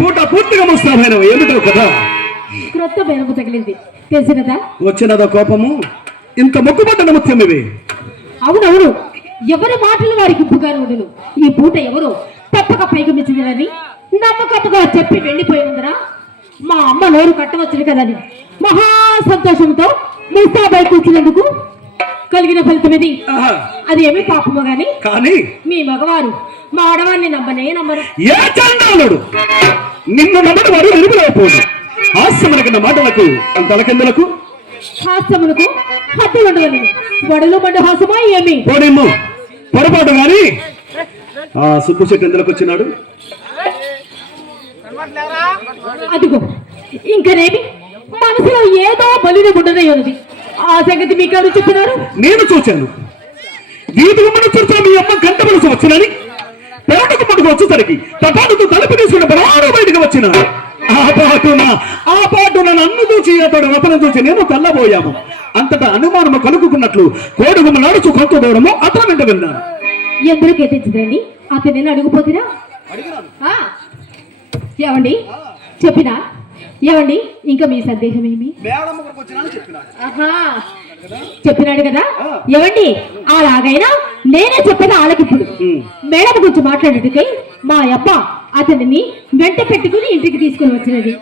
పూట పూర్తిగా ముస్తాబైన ఏమిటో కదా క్రొత్త బెరము తగిలింది తెలుసు కదా. వచ్చినదా కోపము? ఇంత మొక్కుబడ్డ ముత్యం ఇవి. అవునవును, ఎవరి మాటలు వారికి ఇప్పుగానే ఉండను. ఈ పూట ఎవరు తప్పక పైకి మించిందని నమ్మకట్టుగా చెప్పి వెళ్ళిపోయి ఉందరా. మా అమ్మ నోరు కట్టవచ్చును కదని మహా సంతోషంతో ముస్తాబై కూర్చున్నందుకు కలిగిన ఫలితం ఇది. అది ఏమి పాపమో కానీ మీ మగవారు మా ఆడవాన్ని నమ్మరు. ఏ చండాలుడు నిన్ను నమ్మడు వారు నిలుపులేకపోదు. హాస్యమునకున్న మాటలకు అంతలకెందులకు? హాస్యములకు హద్దు ఉండవని వడలు మండు హాసమా ఏమి? పొరపాటు గాని ఆ సుబ్బు చెట్టు ఎందుకు వచ్చినాడు? అదిగో ఇంకనేమి మనసులో ఏదో బలిని ఉండదే ఉన్నది. ఆ సంగతి మీకు ఎవరు చెప్పినారు? నేను చూశాను. వీధి చూసా మీ అమ్మ గంట మనసు వచ్చినని పేటకు పట్టుకు వచ్చేసరికి తపాటుతో తలుపు తీసుకుని బలారు బయటకు వచ్చిన ఆ పాటున నన్ను చూసి అతడు రతను చూసి నేను తెల్లబోయాము. అంతటా అనుమానము కలుగుకున్నట్లు కోడుగుమ్మ నడుచు కొంత దూరము అతను వెంట వెళ్ళాను. ఎందుకు తెచ్చిందండి? అతను అడుగుపోతున్నా ఏమండి చెప్పినా? ఏమండి ఇంకా మీ సందేహం ఏమి? చెప్పినాడు కదా. ఏమండి అలాగైనా నేనే చెప్పేది ఆలకిప్పుడు. మేడం గురించి మాట్లాడేందుకై మా అబ్బ అతనిని వెంట పెట్టుకుని ఇంటికి తీసుకుని వచ్చినది.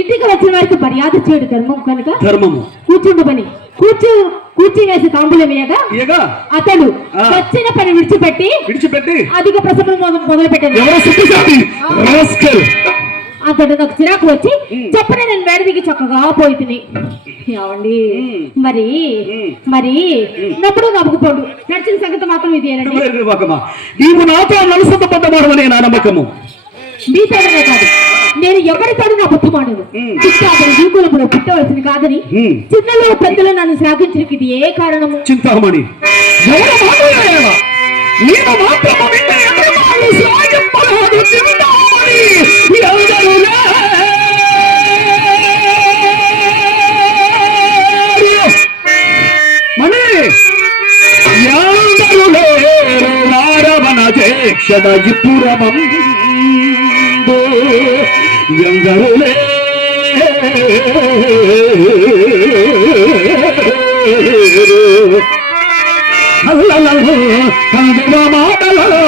ఇంటికి వచ్చిన వారికి మర్యాద చేయడు ధర్మం కనుక కూర్చుండమని కూర్చి వేసి తాంబూలం వేయగా అతడు వచ్చిన పని విడిచిపెట్టి అధిక ప్రసంగం మొదలు పెట్టాడు. అతడు నాకు చిరాకు వచ్చి చెప్పని నేను వేడిదికి చక్కగా పోయి తిని. ఏమండి మరి మరి నప్పుడు నవ్వుకుపోడు నడిచిన సంగతి మాత్రం ఇది మీతోనే కాదు, నేను ఎవరితోనూ నా బుద్ధమాడను. చిత్తాపడి జీకులప్పుడు పుట్టవలసింది కాదని చిన్నలో పెద్దలు నన్ను శ్లాఘించడానికి ఇది ఏ కారణము? చింతామణి ఎందరులే కందుల మాటలలో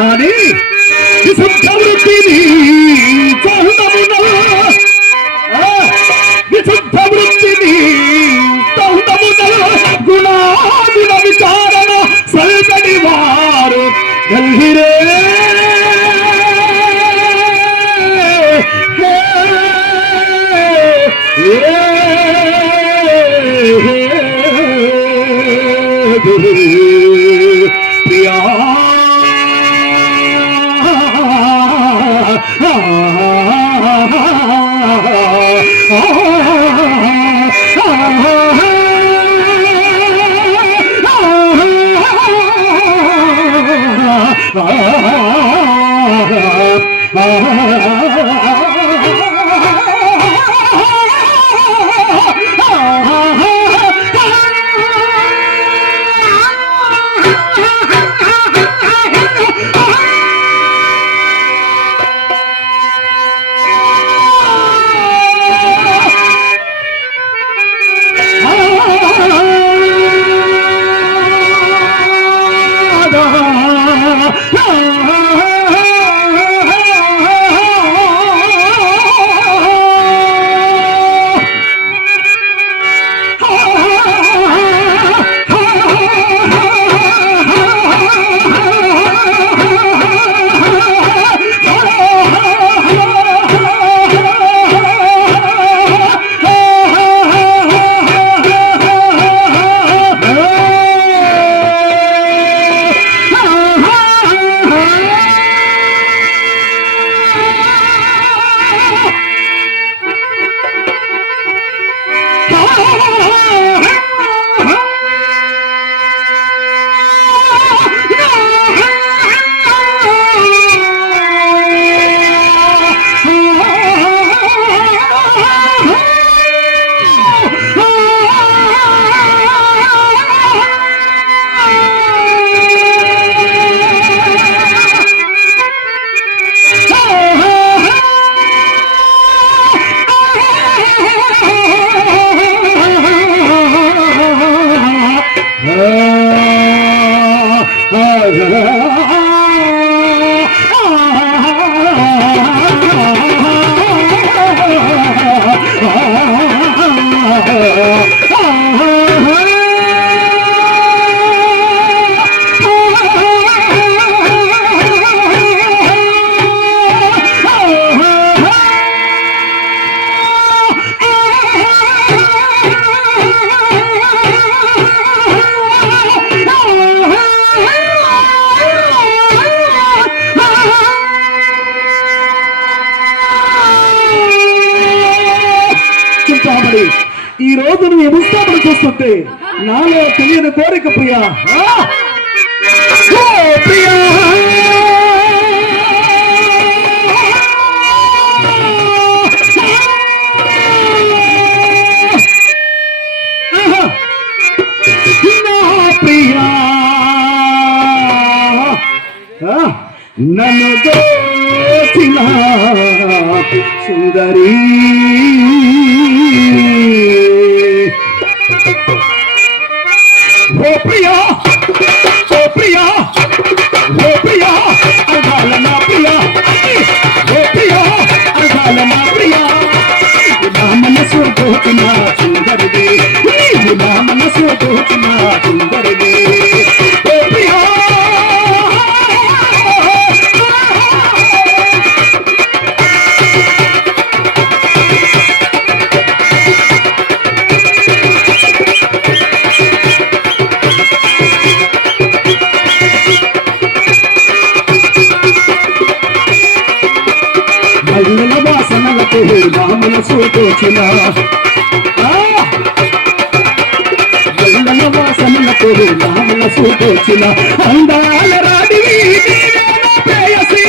కానీ విశుద్ధ వృత్తిని గుణాగుణ విచారణ సల్గడి వారు గల్హిరే ప్రియా ఈ రోజు నువ్వు ముస్తాబులు చూస్తుంటే నాలో తెలియని కోరిక ప్రియా. ప్రియా ప్రియా నన్ను దోచిన సుందరీ ఓ ప్రియా ఓ ప్రియా ఓ ప్రియా అర్ధాల నా ప్రియా ఓ ప్రియా అర్ధాల నా ప్రియా నా మనసు దోచిన సుందరిది నీవు నా మనసు దోచిన సుందరిది ఓ ప్రియా మల్లెల వాసనలతో నా మనసు దోచిన మల్లెల వాసనలతో నా మనసు దోచిన అందాల రాడివి ప్రేయసి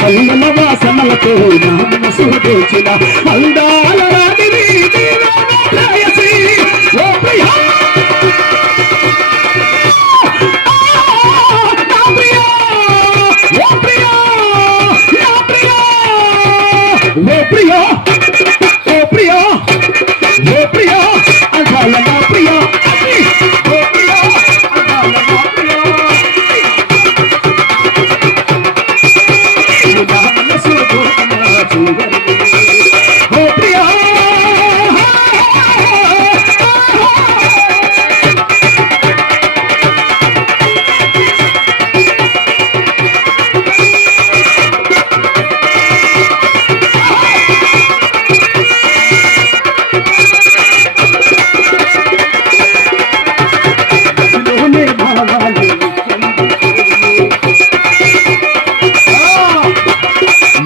మల్లెల వాసనలతో నా మనసు దోచిన అందాల రాడివి ప్రేయసి ఓ ప్రియా ఓ ప్రియా ఓ ప్రియా ఓ ప్రియా అర్ధాల నా ప్రియా ఓ ప్రియా అర్ధాల నా ప్రియా నా మనసు దోచిన సుందరిది ఓ ప్రియా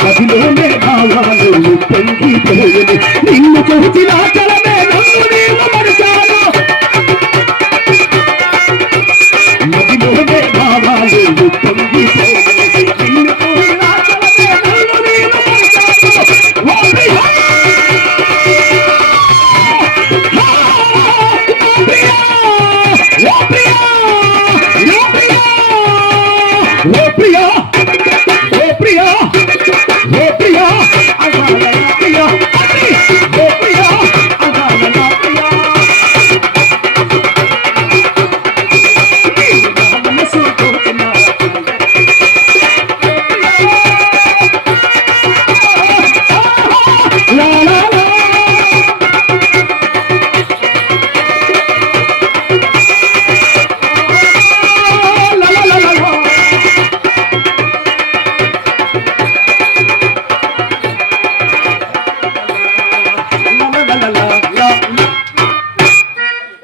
మదిలోనే భావాలు పొంగిపోయేది నిన్ను చూసినాక